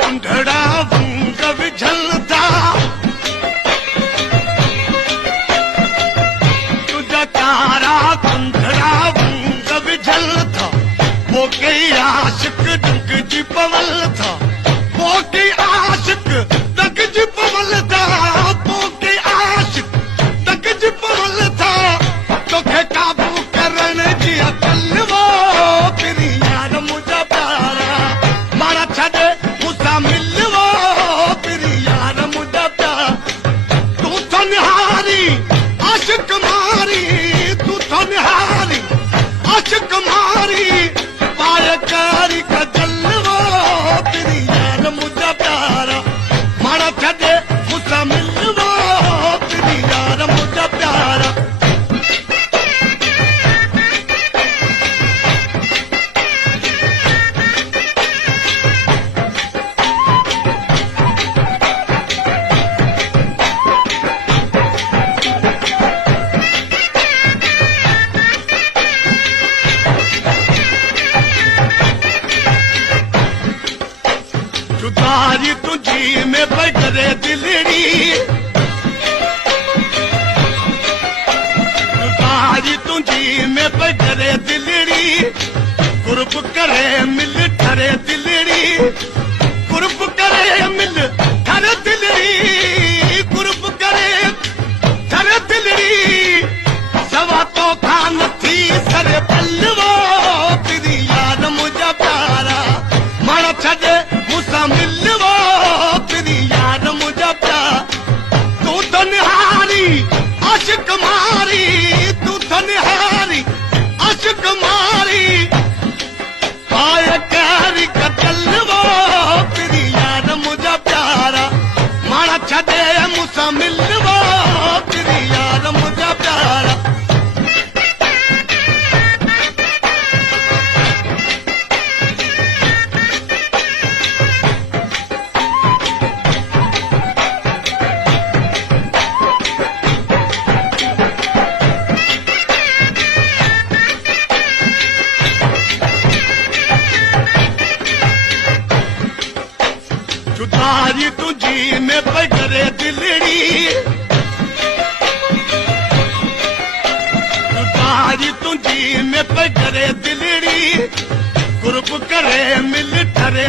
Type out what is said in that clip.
कुंडड़ा वंग विझलता तुझा कारा कुंडड़ा वंग विझलता वो के आशिक डंग जी पवल था वो के आशिक डंग जी पवल था वो के आशिक डंग जी पवल था तोखे काबू करण जी अकल वो तेरी यार मुझा प्यारा मारा छड़े मुझा मिलवो तेरी यार मुझा प्यारा तू तो निहारी आशिक मारी तू तो निहारी आशिक मारी पाय कारी का जलवो तेरी यार मुझा प्यारा मारा छड़े मुझा मिलवो तेरी यार मुझा प्यारा जुदाई तुझी में बगरे दिलड़ी जुदाई तुझी में बगरे दिलड़ी कुर्ब करे मिल ठरे दिलड़ी कुर्ब करे मिल ठरे दिलड़ी कुर्ब करे ठरे दिलड़ी सवा तो खान थी सरे पल्लवो तेरी याद मुझा प्यारा मारा छड़े मुझा मिलवो तेरी याद मुझा प्यारा तू तो निहारी आशिक मारी तू तो निहारी आशिक मारी पाय कारी का जलवो तेरी याद मुझा प्यारा मारा छड़े मुझा मिलवो तेरी याद मुझा प्यारा जुदाई तुझी में बगरे दिलड़ी जुदाई तुझी में बगरे दिलड़ी कुर्ब करे मिल ठरे